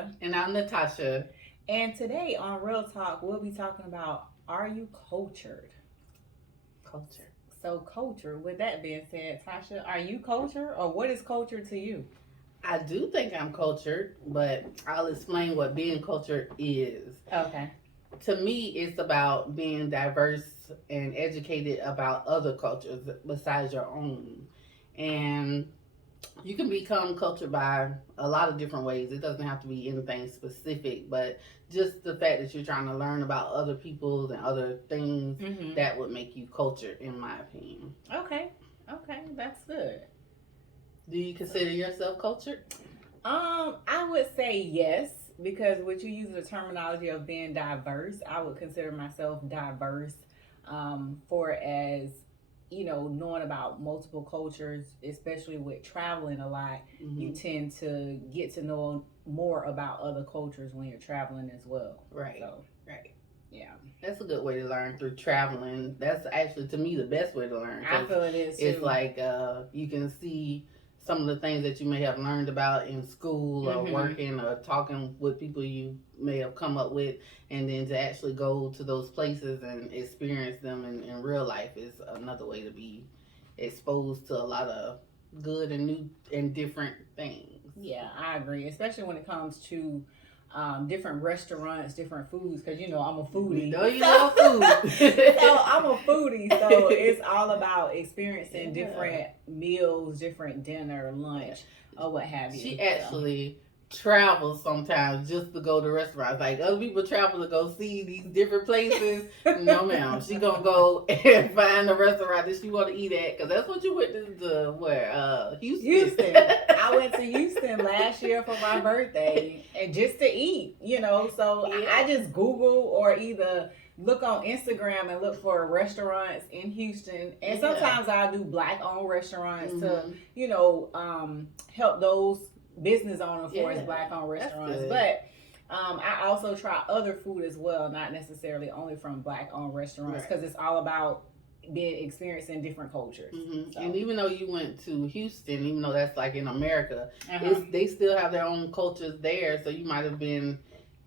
Tasha. And I'm Natasha. And today on Real Talk, we'll be talking about, are you cultured? Culture. So, culture, with that being said, Tasha, are you cultured, or what is culture to you? I do think I'm cultured, but I'll explain what being cultured is. Okay. To me, it's about being diverse and educated about other cultures besides your own. And you can become cultured by a lot of different ways. It doesn't have to be anything specific, but just the fact that you're trying to learn about other peoples and other things, Mm-hmm. that would make you cultured, in my opinion. Okay. Okay, that's good. Do you consider yourself cultured? I would say yes, because what you use the terminology of being diverse, I would consider myself diverse. For as knowing about multiple cultures, especially with traveling a lot, you Mm-hmm. tend to get to know more about other cultures when you're traveling as well. Right. So, Right. yeah, That's a good way to learn through traveling. That's actually, to me, the best way to learn I because feel it is it's too. like you can see some of the things that you may have learned about in school or Mm-hmm. working or talking with people you may have come up with, and then to actually go to those places and experience them in real life is another way to be exposed to a lot of good and new and different things. Yeah, I agree, especially when it comes to different restaurants, different foods, because I'm a We foodie. know you So, love food. so I'm a foodie, so it's all about experiencing Yeah. different meals, different dinner, lunch, or what have you. She So, actually travels sometimes just to go to restaurants. Like other people travel to go see these different places. No, ma'am. She gonna go and find a restaurant that she want to eat at because that's what you went to where Houston. Houston. I went to Houston last year for my birthday and just to eat, So I Yeah. just Google or either look on Instagram and look for restaurants in Houston. And Yeah. sometimes I do black owned restaurants to, Mhm. help those business owners for as Yeah. black owned That's restaurants. good. But I also try other food as well, not necessarily only from black owned restaurants, Right. because it's all about being experiencing different cultures. And So, even though you went to Houston, even though that's like in America, uh-huh. it's they still have their own cultures there. So you might have been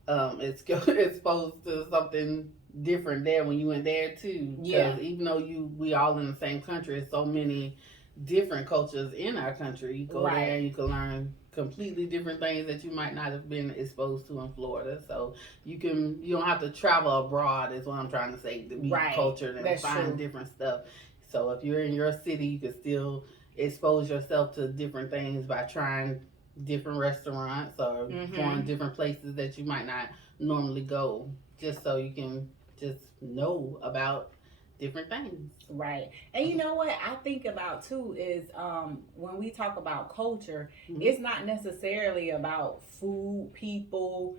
exposed to something different there when you went there too. Yeah. Because even though we all in the same country, there's so many different cultures in our country. You go there Right. and you can learn completely different things that you might not have been exposed to in Florida. So you don't have to travel abroad is what I'm trying to say to be Right. cultured and That's find true. different stuff. So if you're in your city, you can still expose yourself to different things by trying different restaurants or going Mm-hmm. different places that you might not normally go, just so you can just know about different things. Right. And you know what I think about too is when we talk about culture, Mm-hmm. it's not necessarily about food, people,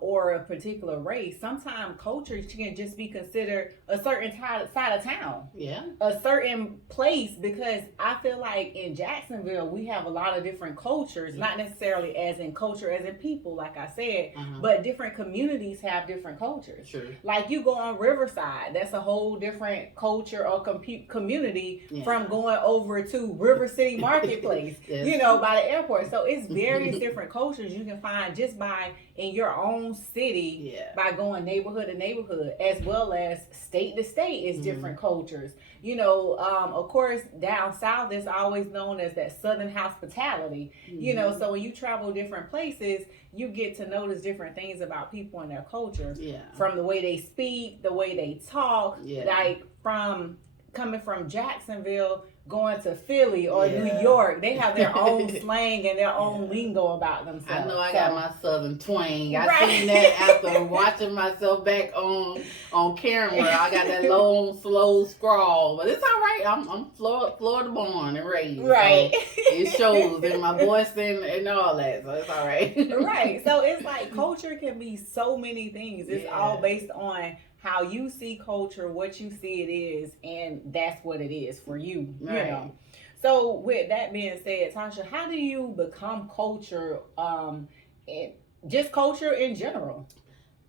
or a particular race. Sometimes culture can just be considered a certain side of town, Yeah. a certain place, because I feel like in Jacksonville we have a lot of different cultures, Yeah. not necessarily as in culture as in people, like I said, Uh-huh. but different communities have different cultures. Sure. Like you go on Riverside, that's a whole different culture or community Yeah. from going over to River City Marketplace, Yes. by the airport. So it's various different cultures you can find just by in your own city, Yeah. by going neighborhood to neighborhood, as well as state to state is Mhm. different cultures. Of course, down south is always known as that Southern hospitality. Mhm. So when you travel different places, you get to notice different things about people and their culture, Yeah. from the way they speak, the way they talk, Yeah. like from coming from Jacksonville going to Philly or New Yeah. York, they have their own slang and their own Yeah. lingo about I themselves. know I got my southern twang. I Right. seen that after watching myself back on camera. I got that long, slow scrawl, but it's all right. I'm Florida born and raised, Right. so it shows in my voice and all that. So it's all right. Right. So it's like culture can be so many things. It's all Yeah. based on how you see culture, what you see it is, and that's what it is for you. Right. So with that being said, Tasha, how do you become culture? And just culture in general.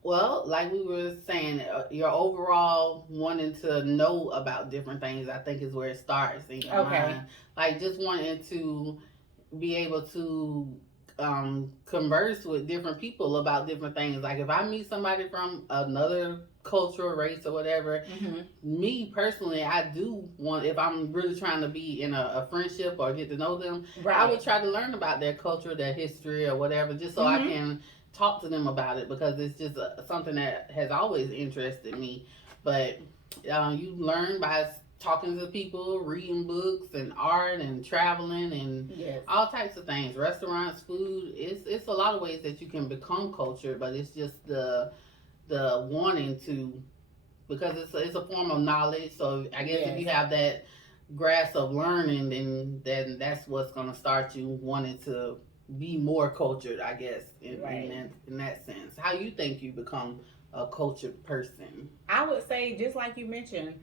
Well, like we were saying, your overall wanting to know about different things, I think, is where it starts in your Okay. mind. Like just wanting to be able to converse with different people about different things. Like if I meet somebody from another cultural race or whatever, me personally, I do want, if I'm really trying to be in a friendship or get to know them, Right. I would try to learn about their culture, their history or whatever, just so I can talk to them about it, because it's just something that has always interested me. But you learn by talking to people, reading books and art and traveling and all types of things. Restaurants, food. It's a lot of ways that you can become cultured, but it's just the wanting to, because it's a form of knowledge. So I guess if you have that grasp of learning, then that's what's gonna start you wanting to be more cultured, I guess, in that sense. How you think you become a cultured person? I would say, just like you mentioned,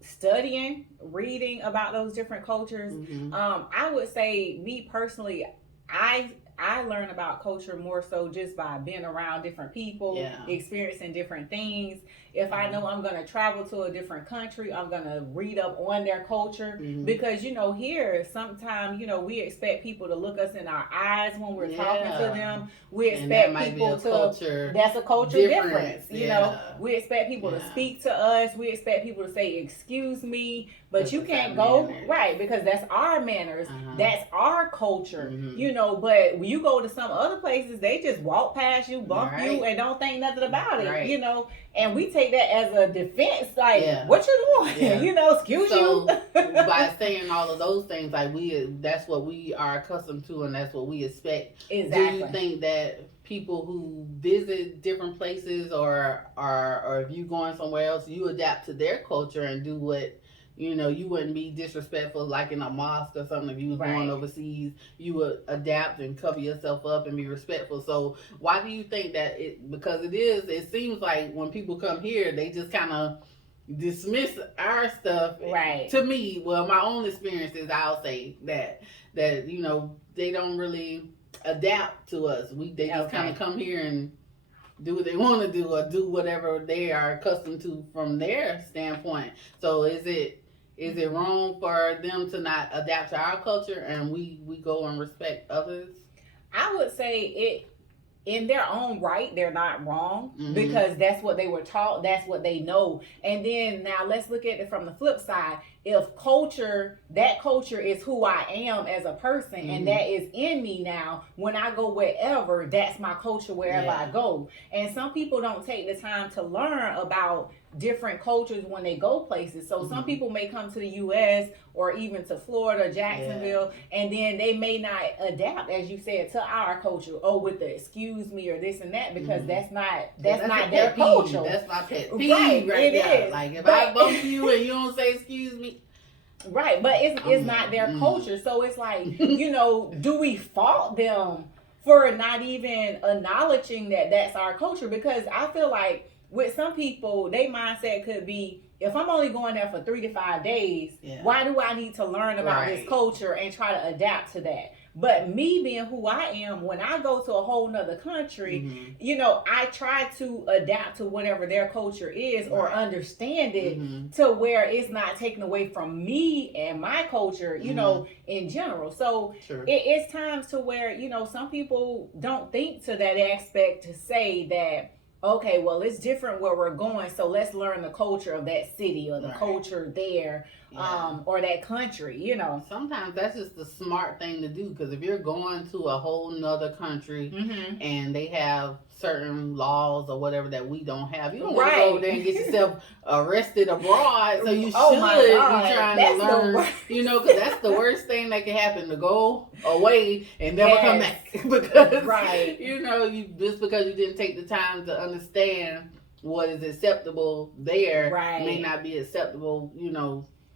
studying, reading about those different cultures. I would say, me personally, I learn about culture more so just by being around different people, experiencing different things. If I know I'm going to travel to a different country, I'm going to read up on their culture. Because, here, sometimes, we expect people to look us in our eyes when we're talking to them. We expect people to, that's a culture difference. We expect people to speak to us. We expect people to say, excuse me, but you can't go, right, because that's our manners. That's our culture, but when you go to some other places, they just walk past you, bump you, and don't think nothing about it, and we take that as a defense, like, what you doing? Excuse you. By saying all of those things, like, that's what we are accustomed to, and that's what we expect. Exactly. Do you think that people who visit different places, or if you going somewhere else, you adapt to their culture and do what, you wouldn't be disrespectful, like in a mosque or something. If you was going overseas, you would adapt and cover yourself up and be respectful. So why do you think that because it seems like when people come here, they just kind of dismiss our stuff. Right. To me, well, my own experience is, I'll say that they don't really adapt to us. They just kind of come here and do what they want to do, or do whatever they are accustomed to from their standpoint. So is it wrong for them to not adapt to our culture, and we go and respect others? I would say it, in their own right, they're not wrong, because that's what they were taught, that's what they know. And then now let's look at it from the flip side. If that culture is who I am as a person, and that is in me now, when I go wherever, that's my culture wherever I go. And some people don't take the time to learn about different cultures when they go places. So some people may come to the U.S. or even to Florida, Jacksonville, and then they may not adapt, as you said, to our culture. Oh, with the excuse me or this and that, because that's not their culture. That's my pet peeve right there. Like, if I bump you and you don't say excuse me. Right, but it's not their culture. So it's like, do we fault them for not even acknowledging that that's our culture? Because I feel like with some people, their mindset could be, if I'm only going there for 3 to 5 days, why do I need to learn about this culture and try to adapt to that? But me being who I am, when I go to a whole nother country, I try to adapt to whatever their culture is, or understand it to where it's not taken away from me and my culture, in general. So it's times to where, some people don't think to that aspect to say that, okay, well, it's different where we're going, so let's learn the culture of that city, or the culture there, or that country, Sometimes that's just the smart thing to do, because if you're going to a whole nother country and they have certain laws or whatever that we don't have, you don't want to go over there and get yourself arrested abroad. So you should be trying to learn, because that's the worst thing that can happen, to go away and never come back. Because, you just because you didn't take the time to understand what is acceptable there may not be acceptable,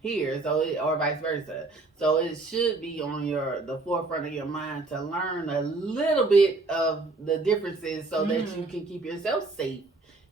here, so or vice versa. So it should be on the forefront of your mind to learn a little bit of the differences, so that you can keep yourself safe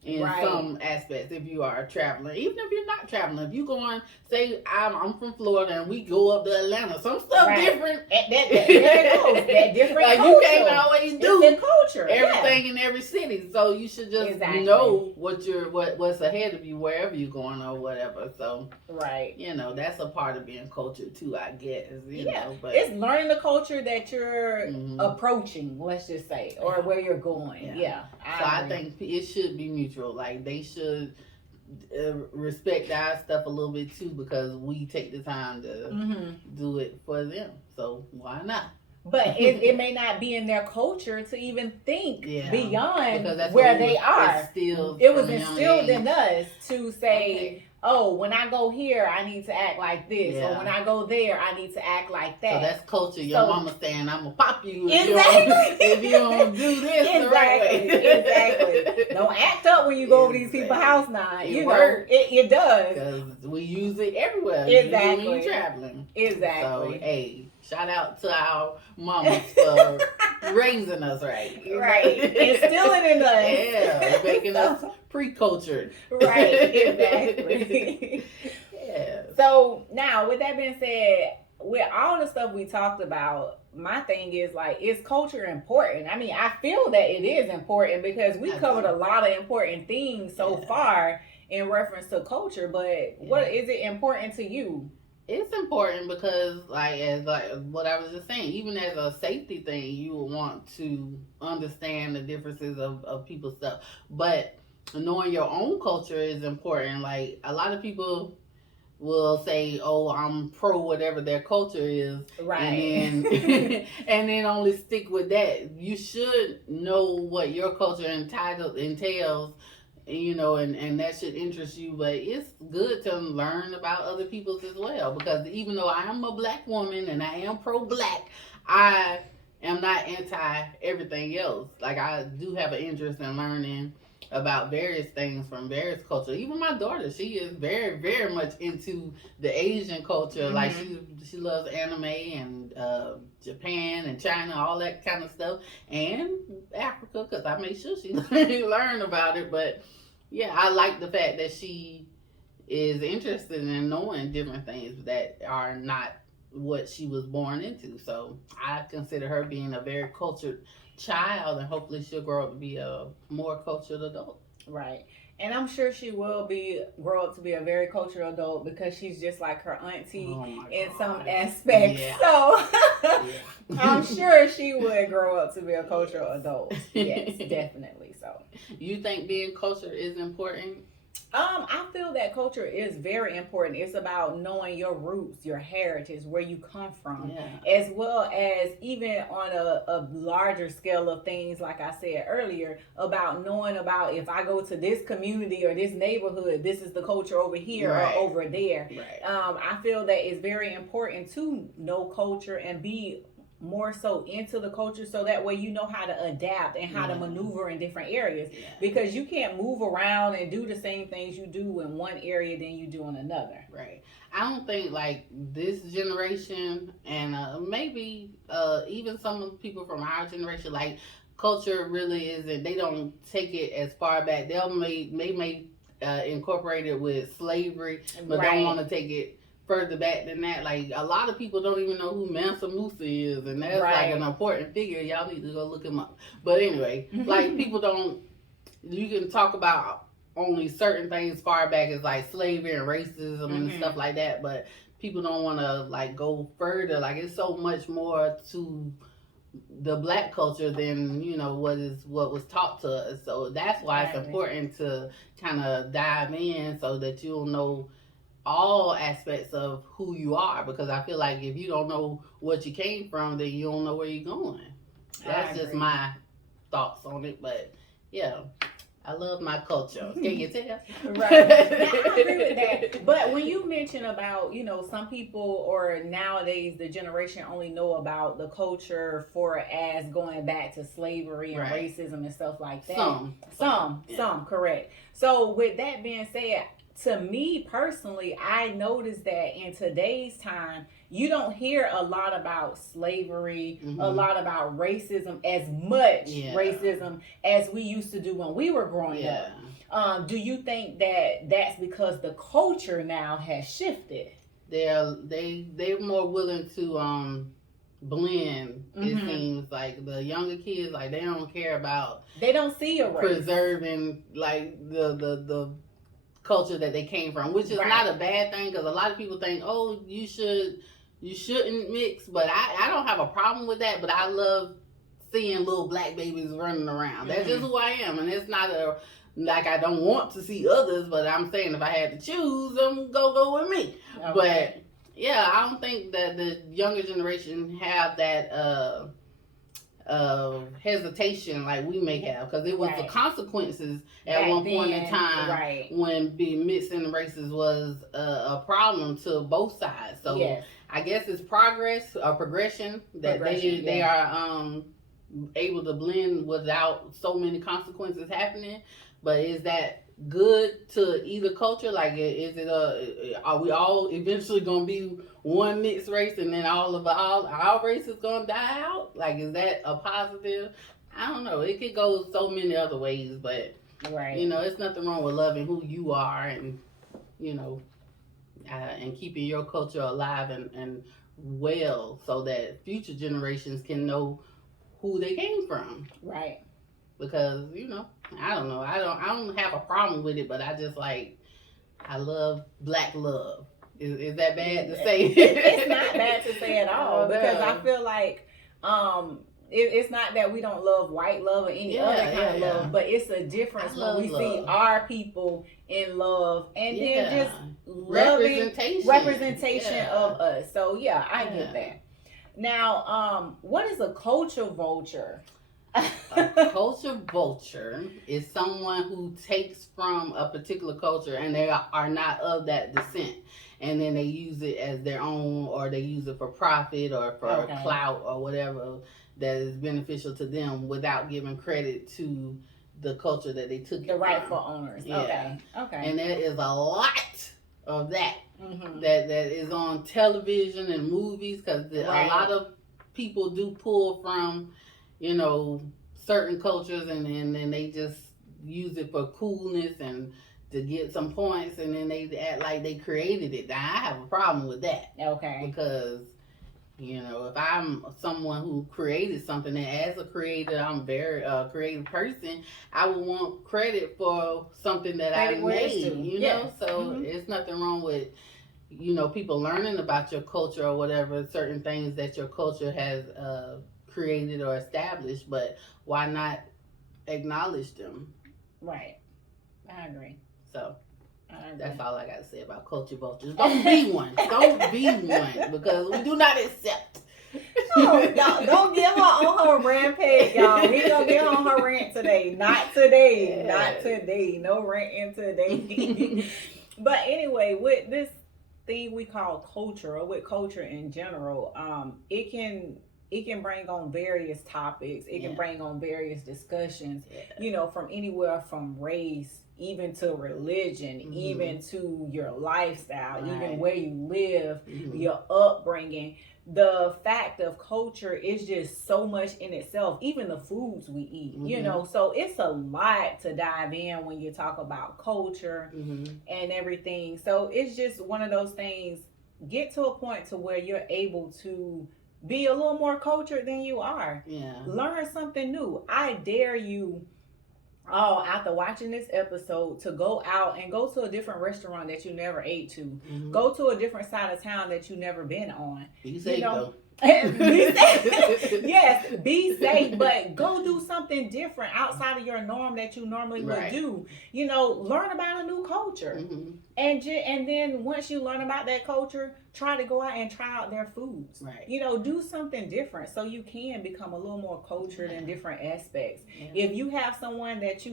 in some aspects if you are traveling. Even if you're not traveling, if you going, say I'm from Florida and we go up to Atlanta, some stuff different. There it goes. That different like culture. You can't always do the culture. everything in every city. So you should just know what's ahead of you wherever you're going or whatever. So that's a part of being cultured too, I guess. You know, but it's learning the culture that you're approaching, let's just say, or where you're going. I think it should be mutual. Like they should respect our stuff a little bit too, because we take the time to do it for them. So why not? But it may not be in their culture to even think beyond where they are. It was instilled in us to say, oh, when I go here, I need to act like this. Or when I go there, I need to act like that. So that's culture. Your mama saying, I'm going to pop you if you don't do this the right way. Exactly. Don't act up when you go over these people's house now. It does. Because we use it everywhere. Exactly. When you're traveling. Exactly. So, hey, shout out to our mamas for raising us right. Instilling in us. Yeah, making us pre-cultured. Right, exactly. So now, with that being said, with all the stuff we talked about, my thing is like, is culture important? I mean, I feel that it is important because we covered a lot of important things so far in reference to culture, but what is it important to you? It's important because, as what I was just saying, even as a safety thing, you would want to understand the differences of people's stuff. But knowing your own culture is important. Like, a lot of people will say, oh, I'm pro whatever their culture is. And then only stick with that. You should know what your culture entails. And that should interest you, but it's good to learn about other people's as well, because even though I am a black woman and I am pro-black, I am not anti everything else. Like, I do have an interest in learning about various things from various cultures. Even my daughter, she is very, very much into the Asian culture. Like, she loves anime and Japan and China, all that kind of stuff, and Africa, because I made sure she learned about it. But I like the fact that she is interested in knowing different things that are not what she was born into. So I consider her being a very cultured child, and hopefully she'll grow up to be a more cultured adult. Right. And I'm sure she will grow up to be a very cultural adult, because she's just like her auntie in some aspects. So I'm sure she would grow up to be a cultural adult. Yes, definitely so. You think being cultured is important? I feel that culture is very important. It's about knowing your roots, your heritage, where you come from, as well as even on a larger scale of things, like I said earlier, about knowing about if I go to this community or this neighborhood, this is the culture over here or over there. I feel that it's very important to know culture and be more so into the culture, so that way you know how to adapt and how to maneuver in different areas, because you can't move around and do the same things you do in one area than you do in another. I don't think like this generation and maybe even some of the people from our generation, like, culture really isn't, they don't take it as far back. They may incorporate it with slavery, but don't want to take it further back than that. Like, a lot of people don't even know who Mansa Musa is, and that's like an important figure. Y'all need to go look him up. But anyway, like, people don't, you can talk about only certain things far back as like slavery and racism and stuff like that, but people don't want to like go further. Like, it's so much more to the black culture than what was taught to us. So that's why it's important to kind of dive in, so that you'll know all aspects of who you are, because I feel like if you don't know what you came from, then you don't know where you're going. That's just my thoughts on it. But I love my culture. Can you tell? Right. Yeah, I agree with that. But when you mention about, some people, or nowadays the generation only know about the culture for as going back to slavery and racism and stuff like that. Some, correct. So with that being said, to me personally, I noticed that in today's time, you don't hear a lot about slavery, a lot about racism, as much racism as we used to do when we were growing up. Do you think that that's because the culture now has shifted? They're more willing to blend. It seems like the younger kids, like they don't care about, they don't see a race, preserving like the culture that they came from, which is not a bad thing, because a lot of people think, oh, you shouldn't mix, but I don't have a problem with that. But I love seeing little black babies running around. That's just who I am, and it's not like I don't want to see others, but I'm saying if I had to choose, I'm go with me. Okay. But yeah, I don't think that the younger generation have that hesitation like we may have, because it was the consequences at one point in time when being mixing races was a problem to both sides. So I guess it's progression that they are able to blend without so many consequences happening. But is that good to either culture? Like, is it are we all eventually gonna be one mixed race, and then all our race is gonna die out? Like, is that a positive? I don't know. It could go so many other ways, but it's nothing wrong with loving who you are, and and keeping your culture alive and well, so that future generations can know who they came from. Right. Because I don't know. I don't have a problem with it, but I just I love black love. Is that bad to say? It's not bad to say at all, because I feel like it's not that we don't love white love or any other kind of love, but it's a difference when we see our people in love, and then just representation of us. So I get that. Now, what is a culture vulture? A culture vulture is someone who takes from a particular culture and they are not of that descent, and then they use it as their own, or they use it for profit or for clout or whatever that is beneficial to them, without giving credit to the culture that they took it from. Rightful owners. Okay. And there is a lot of that that is on television and movies, because a lot of people do pull from certain cultures, and then they just use it for coolness and to get some points, and then they act like they created it. Now, I have a problem with that. Okay. Because, if I'm someone who created something, and as a creator, I'm very creative person, I would want credit for something that I made, So it's nothing wrong with, people learning about your culture or whatever, certain things that your culture has created or established, but why not acknowledge them? Right. I agree. So that's all I got to say about culture vultures. Don't be one. Don't be one, because we do not accept. No, don't get her on her rampage, y'all. We gonna get on her rant today. Not today. Not today. No ranting today. But anyway, with this thing we call culture, or with culture in general, it can bring on various topics. It can bring on various discussions, from anywhere from race, even to religion, even to your lifestyle, even where you live, your upbringing. The fact of culture is just so much in itself, even the foods we eat, so it's a lot to dive in when you talk about culture and everything. So it's just one of those things. Get to a point to where you're able to be a little more cultured than you are. Learn something new. I dare you all, after watching this episode, to go out and go to a different restaurant that you never ate to. Go to a different side of town that you never been on. Be safe, though. Be safe. Yes, be safe, but go do something different outside of your norm that you normally would do. Learn about a new culture. And then once you learn about that culture, try to go out and try out their foods. Do something different so you can become a little more cultured in different aspects. If you have someone that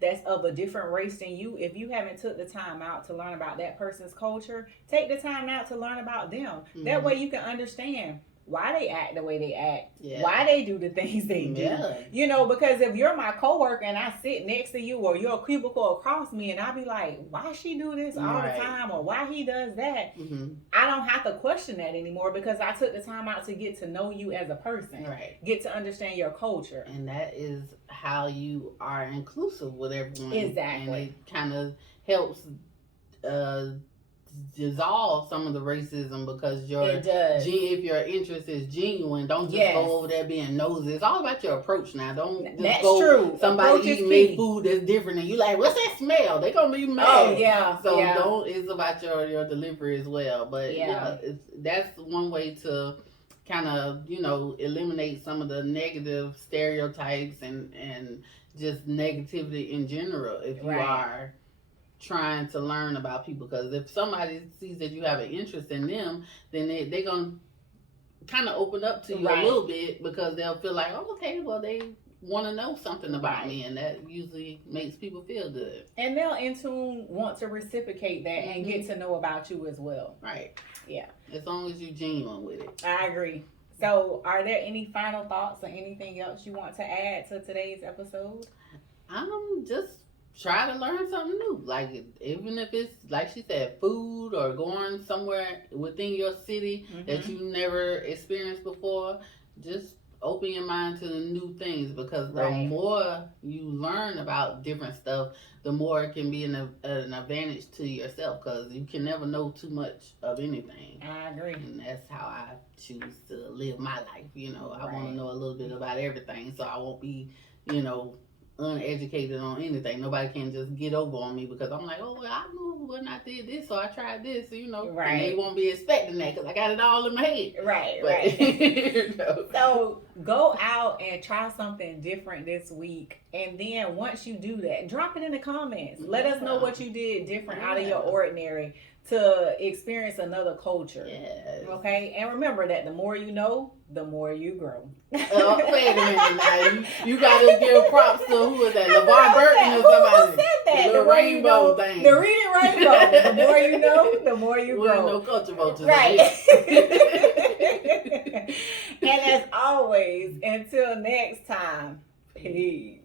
that's of a different race than you, if you haven't took the time out to learn about that person's culture, take the time out to learn about them. That way you can understand why they act the way they act, Yeah. why they do the things they do. Yeah. You know, because if you're my coworker and I sit next to you, or you're a cubicle across me, and I be like, why she do this all Right. the time, or why he does that, Mm-hmm. I don't have to question that anymore because I took the time out to get to know you as a person, Right. get to understand your culture. And that is how you are inclusive with everyone. Exactly. And it kind of helps dissolve some of the racism because It does. if your interest is genuine, don't just go over there being nosy. It's all about your approach now. Don't just That's go true. somebody Approach is eating key. their food that's different and you like, what's that smell? They gonna be mad. Oh yeah. So yeah. don't. It's about your delivery as well. But Yeah. that's one way to kind of eliminate some of the negative stereotypes and just negativity in general. If you Right. are trying to learn about people, because if somebody sees that you have an interest in them, then they're gonna kind of open up to you Right. a little bit because they'll feel like, oh, okay, well they want to know something about Right. me, and that usually makes people feel good. And they'll in tune want to reciprocate that and get to know about you as well. Right. Yeah. As long as you're genuine with it. I agree. So, are there any final thoughts or anything else you want to add to today's episode? Just try to learn something new. Like, even if it's, like she said, food or going somewhere within your city that you never experienced before, just open your mind to the new things, because the Right. more you learn about different stuff, the more it can be an advantage to yourself, because you can never know too much of anything. I agree. And that's how I choose to live my life. I want Right. to know a little bit about everything, so I won't be, uneducated on anything. Nobody can just get over on me because I'm like, oh, well, I knew when I did this, so I tried this, Right. And they won't be expecting that because I got it all in my head. Right, But, right. So go out and try something different this week, and then once you do that, drop it in the comments. Let us know what you did different out of your ordinary to experience another culture. Yes. Okay, and remember that the more you know, the more you grow. Wait a minute now. You gotta give props to who is that? LeVar Burton or somebody? Who said that? The little more you rainbow know, thing. The reading rainbow. The more you know, the more you We grow. know culture vultures. Right. And as always, until next time, peace.